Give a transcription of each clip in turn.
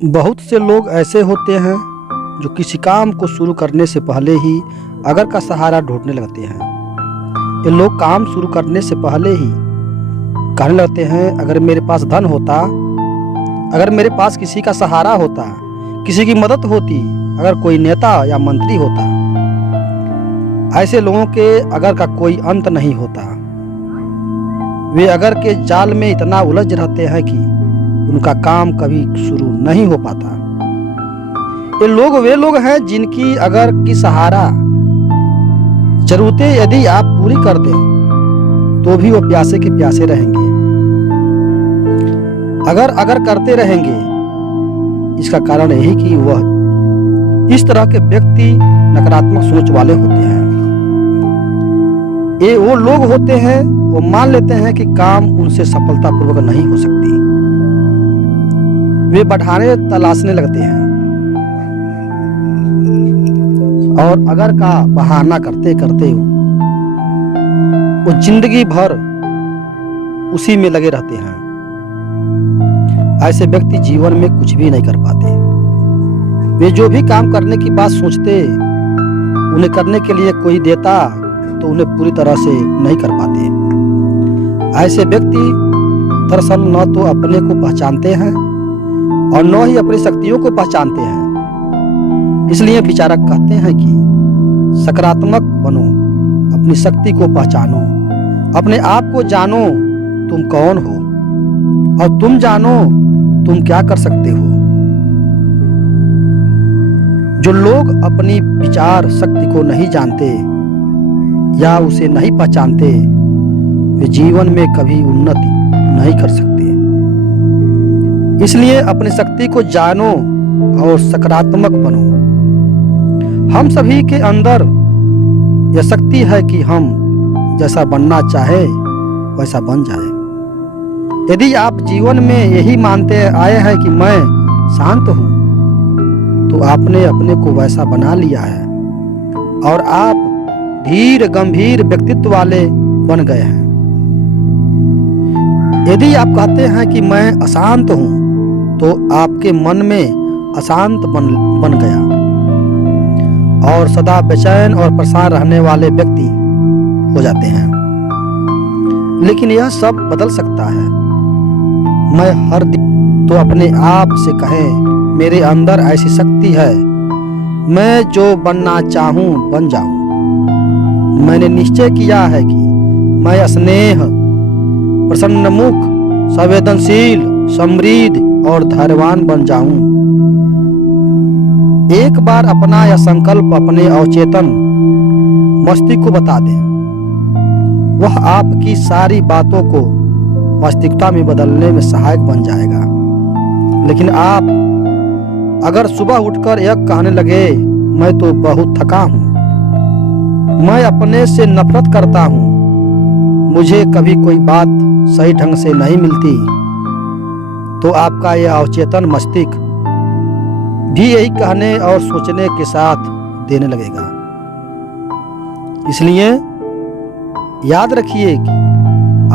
बहुत से लोग ऐसे होते हैं जो किसी काम को शुरू करने से पहले ही अगर का सहारा ढूंढने लगते हैं। ये लोग काम शुरू करने से पहले ही कहने लगते हैं, अगर मेरे पास धन होता, अगर मेरे पास किसी का सहारा होता, किसी की मदद होती, अगर कोई नेता या मंत्री होता। ऐसे लोगों के अगर का कोई अंत नहीं होता। वे अगर के जाल में इतना उलझ रहते हैं कि उनका काम कभी शुरू नहीं हो पाता। ये लोग वे लोग हैं जिनकी अगर की सहारा जरूरतें यदि आप पूरी कर दें तो भी वो प्यासे के प्यासे रहेंगे। अगर करते रहेंगे। इसका कारण यही कि वह इस तरह के व्यक्ति नकारात्मक सोच वाले होते हैं। ये वो लोग होते हैं, वो मान लेते हैं कि काम उनसे सफलतापूर्वक नहीं हो सकती। वे बढ़ाने तलाशने लगते हैं और अगर का बहाना करते करते वो जिंदगी भर उसी में लगे रहते हैं। ऐसे व्यक्ति जीवन में कुछ भी नहीं कर पाते। वे जो भी काम करने की बात सोचते, उन्हें करने के लिए कोई देता तो उन्हें पूरी तरह से नहीं कर पाते। ऐसे व्यक्ति दरअसल न तो अपने को पहचानते हैं और न ही अपनी शक्तियों को पहचानते हैं। इसलिए विचारक कहते हैं कि सकारात्मक बनो, अपनी शक्ति को पहचानो, अपने आप को जानो तुम कौन हो और तुम जानो तुम क्या कर सकते हो। जो लोग अपनी विचार शक्ति को नहीं जानते या उसे नहीं पहचानते, वे जीवन में कभी उन्नति नहीं कर सकते। इसलिए अपनी शक्ति को जानो और सकारात्मक बनो। हम सभी के अंदर यह शक्ति है कि हम जैसा बनना चाहे वैसा बन जाए। यदि आप जीवन में यही मानते आए हैं कि मैं शांत हूं, तो आपने अपने को वैसा बना लिया है और आप धीर गंभीर व्यक्तित्व वाले बन गए हैं। यदि आप कहते हैं कि मैं अशांत हूं, तो आपके मन में अशांत बन गया और सदा बेचैन और परेशान रहने वाले व्यक्ति हो जाते हैं। लेकिन यह सब बदल सकता है। मैं हर दिन तो अपने आप से कहें, मेरे अंदर ऐसी शक्ति है, मैं जो बनना चाहूं बन जाऊं। मैंने निश्चय किया है कि मैं स्नेह, प्रसन्नमुख, संवेदनशील, समृद्ध और धैर्यवान बन जाऊं। एक बार अपना यह संकल्प अपने अवचेतन मस्तिष्क को बता दें, वह आपकी सारी बातों को वास्तविकता में बदलने में सहायक बन जाएगा। लेकिन आप अगर सुबह उठकर यह कहने लगे, मैं तो बहुत थका हूं, मैं अपने से नफरत करता हूं, मुझे कभी कोई बात सही ढंग से नहीं मिलती, तो आपका यह अवचेतन मस्तिष्क भी यही कहने और सोचने के साथ देने लगेगा। इसलिए याद रखिए कि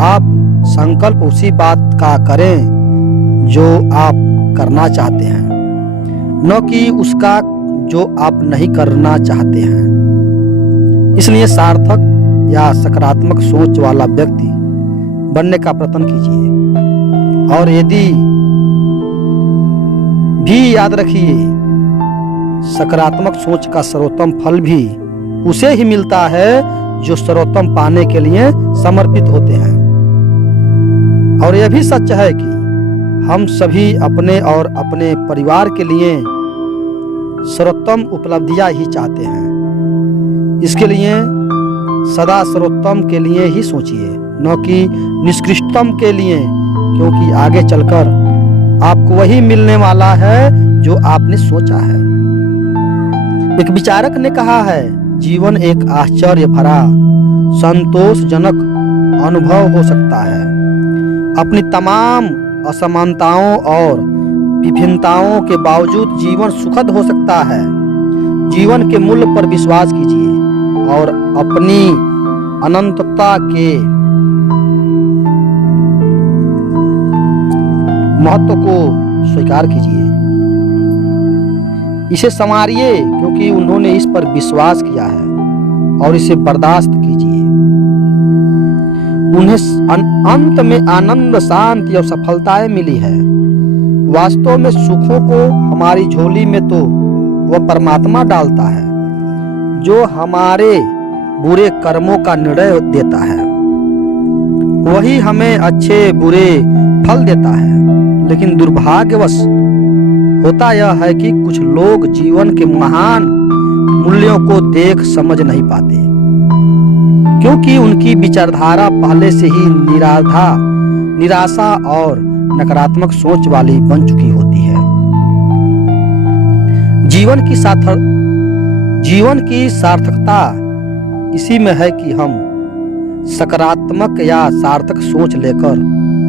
आप संकल्प उसी बात का करें जो आप करना चाहते हैं, न कि उसका जो आप नहीं करना चाहते हैं। इसलिए सार्थक या सकारात्मक सोच वाला व्यक्ति बनने का प्रयत्न कीजिए और यदि भी याद रखिए, सकारात्मक सोच का सर्वोत्तम फल भी उसे ही मिलता है जो सर्वोत्तम पाने के लिए समर्पित होते हैं। और यह भी सच है कि हम सभी अपने और अपने परिवार के लिए सर्वोत्तम उपलब्धियां ही चाहते हैं। इसके लिए सदा सर्वोत्तम के लिए ही सोचिए, न कि निष्कृष्टतम के लिए, क्योंकि आगे चलकर आपको वही मिलने वाला है जो आपने सोचा है। एक विचारक ने कहा है, जीवन एक आश्चर्य भरा संतोषजनक अनुभव हो सकता है। अपनी तमाम असमानताओं और विभिन्नताओं के बावजूद जीवन सुखद हो सकता है। जीवन के मूल्य पर विश्वास कीजिए और अपनी अनंतता के महत्व को स्वीकार कीजिए। इसे संवारिए, क्योंकि उन्होंने इस पर विश्वास किया है, और इसे बर्दाश्त कीजिए। उन्हें अंत में आनंद, शांति और सफलताएं मिली है। वास्तव में सुखों को हमारी झोली में तो वह परमात्मा डालता है, जो हमारे बुरे कर्मों का निर्णय देता है। वही हमें अच्छे बुरे फल देता है। लेकिन दुर्भाग्यवश होता यह है कि कुछ लोग जीवन के महान मूल्यों को देख समझ नहीं पाते, क्योंकि उनकी विचारधारा पहले से ही निराशा और नकारात्मक सोच वाली बन चुकी होती है। जीवन की सार्थकता इसी में है कि हम सकारात्मक या सार्थक सोच लेकर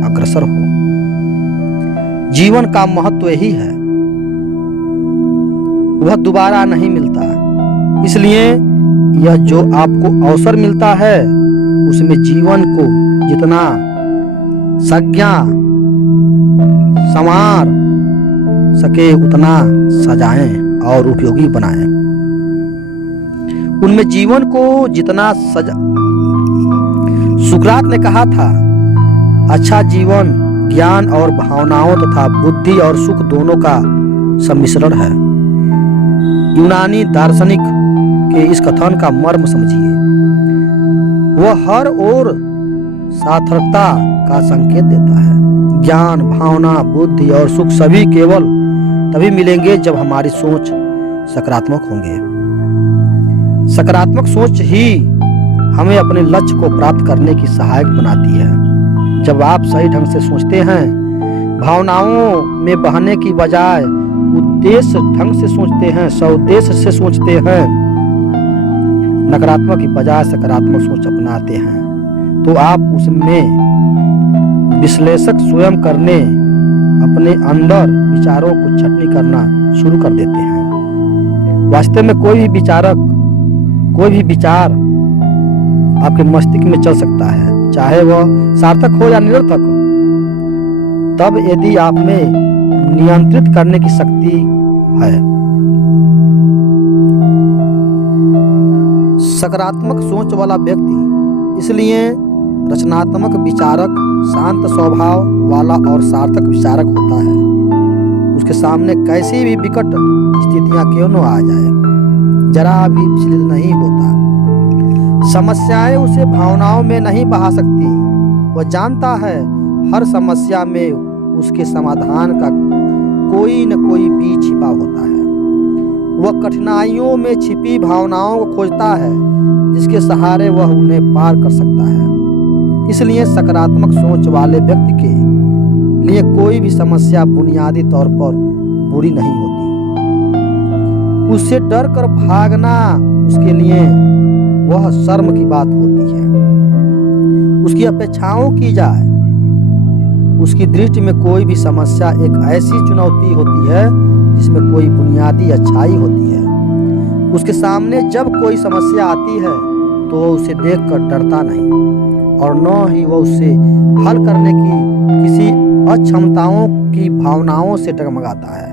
अग्रसर हो। जीवन का महत्व यही है, वह दोबारा नहीं मिलता। इसलिए यह जो आपको अवसर मिलता है, उसमें जीवन को जितना संज्ञा संवार सके उतना सजाएं और उपयोगी बनाएं। उनमें जीवन को जितना सुकरात ने कहा था, अच्छा जीवन ज्ञान और भावनाओं तथा बुद्धि और सुख दोनों का सम्मिश्रण है। यूनानी दार्शनिक के इस कथन का मर्म समझिए। वह हर ओर सार्थकता का संकेत देता है। ज्ञान, भावना, बुद्धि और सुख सभी केवल तभी मिलेंगे जब हमारी सोच सकारात्मक होंगे। सकारात्मक सोच ही हमें अपने लक्ष्य को प्राप्त करने की सहायक बनाती है। जब आप सही ढंग से सोचते हैं, भावनाओं में बहने की बजाय उद्देश्य ढंग से सोचते हैं, सउद्देश्य से सोचते हैं, नकारात्मक की बजाय सकारात्मक सोच अपनाते हैं, तो आप उसमें विश्लेषक स्वयं करने, अपने अंदर विचारों को छटनी करना शुरू कर देते हैं। वास्तव में कोई भी विचार आपके मस्तिष्क में चल सकता है, चाहे वह सार्थक हो या निरर्थक हो, तब यदि आप में नियंत्रित करने की शक्ति है। सकारात्मक सोच वाला व्यक्ति इसलिए रचनात्मक विचारक, शांत स्वभाव वाला और सार्थक विचारक होता है। उसके सामने कैसी भी विकट स्थितियां क्यों न आ जाए, जरा भी विचलित नहीं होता। समस्याएं उसे भावनाओं में नहीं बहा सकती। वह जानता है हर समस्या में उसके समाधान का कोई न कोई बीज छिपा होता है। वह कठिनाइयों में छिपी भावनाओं को खोजता है, जिसके सहारे वह उन्हें पार कर सकता है। इसलिए सकारात्मक सोच वाले व्यक्ति के लिए कोई भी समस्या बुनियादी तौर पर बुरी नहीं होती। उससे डर कर भागना उसके लिए वह शर्म की बात होती है। उसकी अपेक्षाओं की जाए, उसकी दृष्टि में कोई भी समस्या एक ऐसी चुनौती होती है जिसमें कोई बुनियादी अच्छाई होती है। उसके सामने जब कोई समस्या आती है तो वह उसे देखकर डरता नहीं, और न ही वह उसे हल करने की किसी अक्षमताओं की भावनाओं से डगमगाता है।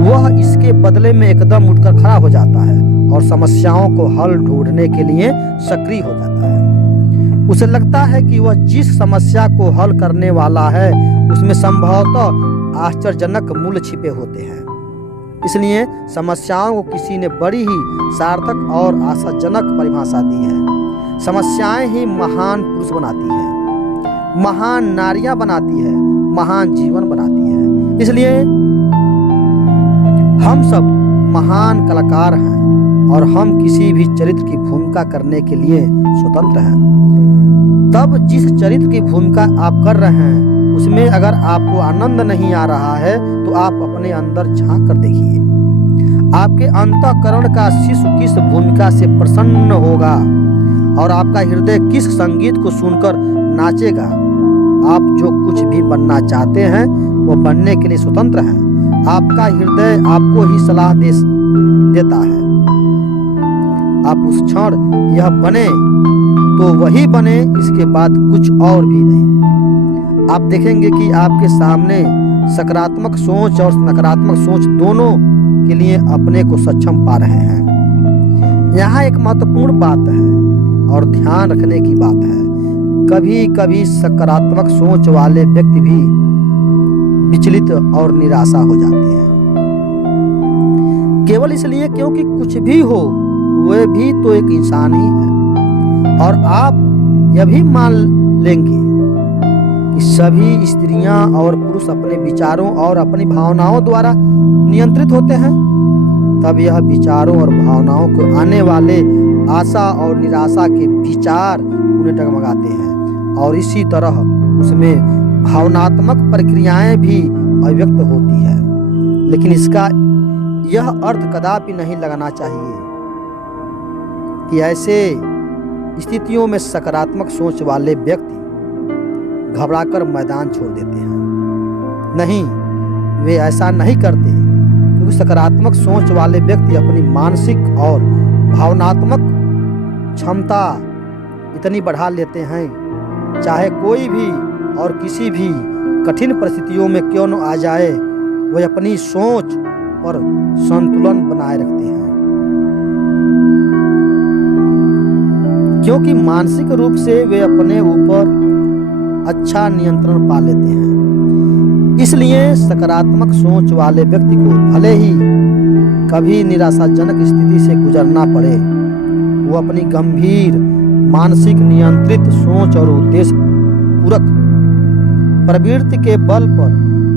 वह इसके बदले में एकदम उठकर खड़ा हो जाता है और समस्याओं को हल ढूंढने के लिए सक्रिय हो जाता है। उसे लगता है कि वह जिस समस्या को हल करने वाला है उसमें संभवतः आश्चर्यजनक मूल्य छिपे होते हैं। इसलिए समस्याओं को किसी ने बड़ी ही सार्थक और आशाजनक परिभाषा दी है। समस्याएं ही महान पुरुष बनाती है, महान नारियां बनाती है, महान जीवन बनाती है। इसलिए हम सब महान कलाकार हैं और हम किसी भी चरित्र की भूमिका करने के लिए स्वतंत्र हैं। तब जिस चरित्र की भूमिका आप कर रहे हैं उसमें अगर आपको आनंद नहीं आ रहा है तो आप अपने अंदर झांक कर देखिए। आपके अंतःकरण का शिशु किस भूमिका से प्रसन्न होगा और आपका हृदय किस संगीत को सुनकर नाचेगा। आप जो कुछ भी बनना चाहते हैं वो बनने के लिए स्वतंत्र हैं। आपका हृदय आपको ही सलाह देता है। आप उस क्षण यह बने तो वही बने, इसके बाद कुछ और भी नहीं। आप देखेंगे कि आपके सामने सकारात्मक सोच और नकारात्मक सोच दोनों के लिए अपने को सक्षम पा रहे हैं। यहाँ एक महत्वपूर्ण बात है और ध्यान रखने की बात है, कभी कभी सकारात्मक सोच वाले व्यक्ति भी विचलित और निराशा हो जाते हैं, केवल इसलिए क्योंकि कुछ भी हो वह भी तो एक इंसान ही है। और आप यह भी मान लेंगे कि सभी स्त्रियां और पुरुष अपने विचारों और अपनी भावनाओं द्वारा नियंत्रित होते हैं, तब यह विचारों और भावनाओं को आने वाले आशा और निराशा के विचार उन्हें डगमगाते हैं और इसी तरह उसमें भावनात्मक प्रक्रियाएं भी अभिव्यक्त होती है। लेकिन इसका यह अर्थ कदापि नहीं लगाना चाहिए कि ऐसे स्थितियों में सकारात्मक सोच वाले व्यक्ति घबराकर मैदान छोड़ देते हैं। नहीं, वे ऐसा नहीं करते, क्योंकि सकारात्मक सोच वाले व्यक्ति अपनी मानसिक और भावनात्मक क्षमता इतनी बढ़ा लेते हैं, चाहे कोई भी और किसी भी कठिन परिस्थितियों में क्यों न आ जाए, वे अपनी सोच पर संतुलन बनाए रखते हैं, क्योंकि मानसिक रूप से वे अपने ऊपर अच्छा नियंत्रण पा लेते हैं। इसलिए सकारात्मक सोच वाले व्यक्ति को भले ही कभी निराशाजनक स्थिति से गुजरना पड़े, वो अपनी गंभीर मानसिक नियंत्रित सोच और उद्देश्य पूरक प्रवृत्ति के बल पर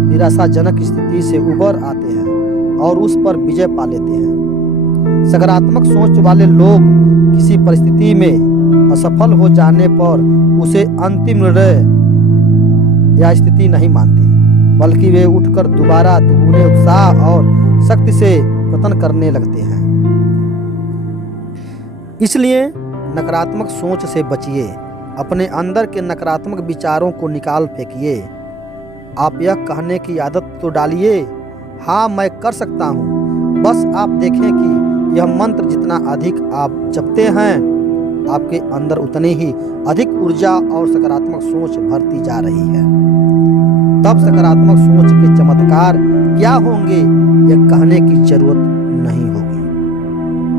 निराशाजनक स्थिति से उबर आते हैं और उस पर विजय पा लेते हैं। सकारात्मक सोच वाले लोग किसी परिस्थिति में असफल हो जाने पर उसे अंतिम निर्णय या स्थिति नहीं मानते, बल्कि वे उठकर दोबारा दुगने उत्साह और शक्ति से प्रयत्न करने लगते हैं। इसलिए नकारात्मक सोच से बचिए, अपने अंदर के नकारात्मक विचारों को निकाल फेंकिए। आप यह कहने की आदत तो डालिए, हाँ मैं कर सकता हूँ। बस आप देखें कि यह मंत्र जितना अधिक आप जपते हैं, आपके अंदर उतनी ही अधिक ऊर्जा और सकारात्मक सोच भरती जा रही है। तब सकारात्मक सोच के चमत्कार क्या होंगे, यह कहने की जरूरत